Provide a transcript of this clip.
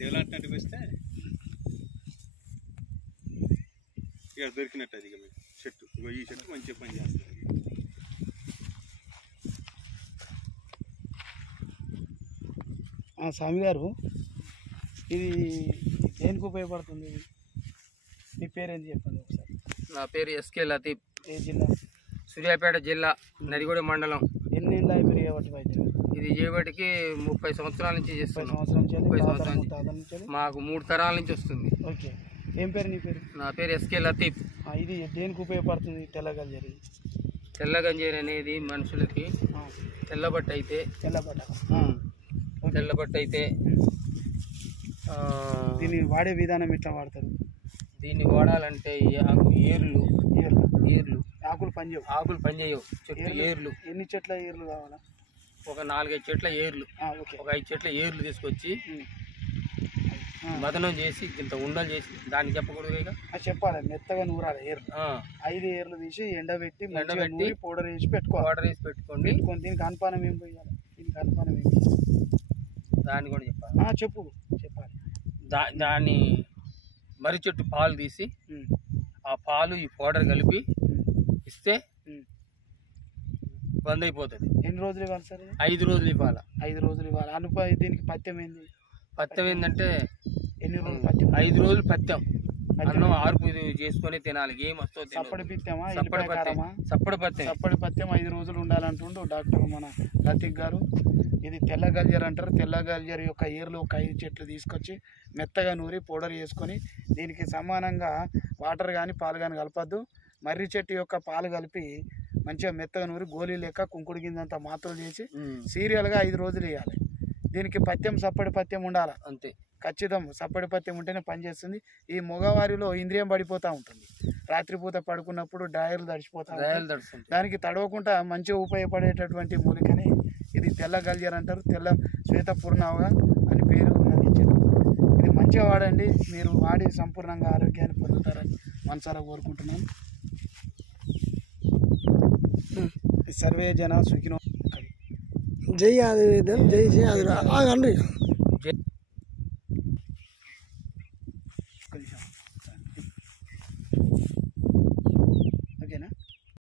దేవలాంటికి వస్తే ఇక దొరికినట్టు అది. ఇక మీకు చెట్టు ఈ చెట్టు మంచిగా పని చేస్తుంది. స్వామి గారు, ఇది దేనికి ఉపయోగపడుతుంది? మీ పేరేంటి చెప్పండి ఒకసారి. నా పేరు ఎస్కే లతీఫ్. ఏ జిల్లా? సూర్యాపేట జిల్లా, నడిగూడ మండలం. ఎన్ని ఏళ్ళ మీరు చేయబట్టి వైద్యం? ఇది చేయబట్టికి 30 సంవత్సరాల నుంచి చేస్తున్నాం. 30 సంవత్సరాల నుంచి. మాకు 3 తరాల నుంచి వస్తుంది. ఓకే. ఏం పేరు నీ పేరు? నా పేరు ఎస్కే లతీఫ్. ఇది దేనికి ఉపయోగపడుతుంది? తెల్లగంజరి. తెల్లగంజీరు అనేది మనుషులకి తెల్లబట్ట అయితే దీన్ని వాడే విధానం ఎట్లా వాడతారు? దీన్ని వాడాలంటే ఏర్లు ఆకులు పనిచేయవు. చెట్టు ఏర్లు. ఎన్ని చెట్ల ఏర్లు కావాలా? ఒక 4-5 చెట్ల ఏర్లు, ఒక 5 చెట్ల ఏర్లు తీసుకొచ్చి మదనం చేసి ఇంత ఉండలు చేసి దాన్ని చెప్పకూడదు. ఇక చెప్పాలి, మెత్తగా నూరాలి ఏర్లు. 5 ఏర్లు తీసి ఎండబెట్టి పౌడర్ వేసి పెట్టుకోండి. దీనికి అనుపానం ఏం పోయాలి? దాన్ని కూడా చెప్పాలి. చెప్పాలి. దాన్ని మర్రి చెట్టు పాలు తీసి ఆ పాలు ఈ పౌడర్ కలిపి ఇస్తే బంద్ అయిపోతుంది. ఎన్ని రోజులు ఇవ్వాలి సార్? 5 రోజులు ఇవ్వాలి. 5 రోజులు ఇవ్వాలి. దీనికి పథ్యం ఏంది? పథ్యం ఏంటంటే ఎన్ని రోజులు పథ్యం? 5 రోజులు పథ్యం. అన్నం ఆర్పు చేసుకొని తినాలి. ఏం వస్తుంది? సప్పడి పిత్యమా? సప్పడి పథ్యం 5 రోజులు ఉండాలంటుండు డాక్టర్ మన లతీఫ్ గారు. ఇది తెల్ల గల్జర్ అంటారు. తెల్ల గల్జర్ యొక్క ఏర్లు ఒక 5 చెట్లు తీసుకొచ్చి మెత్తగా నూరి పౌడర్ చేసుకొని దీనికి సమానంగా వాటర్ కానీ పాలు కానీ కలపద్దు. మర్రి చెట్టు యొక్క పాలు కలిపి మంచిగా మెత్తగా నూరి గోళీ లెక్క కుంకుడు గింజంతా మాత్రలు చేసి సీరియల్గా 5 రోజులు వేయాలి. దీనికి పథ్యం సప్పడి పథ్యం ఉండాలి. అంతే, ఖచ్చితం. సప్పడి పథ్యం ఉంటేనే పనిచేస్తుంది. ఈ మగవారిలో ఇంద్రియం పడిపోతూ ఉంటుంది. రాత్రిపూట పడుకున్నప్పుడు డయర్లు తడిచిపోతాయి. దానికి తడవకుండా మంచిగా ఉపయోగపడేటటువంటి మూలికని ఇది తెల్ల గల్జర్ అంటారు. తెల్ల శ్వేత పూర్ణావగా అని పేరు ఉన్నది చెట్టు. ఇది మంచిగా వాడండి. మీరు వాడి సంపూర్ణంగా ఆరోగ్యాన్ని పొందుతారని మనసారా కోరుకుంటున్నాను. సర్వే జన సుఖినో. జై ఆదివేదం, జై ఆదిరా.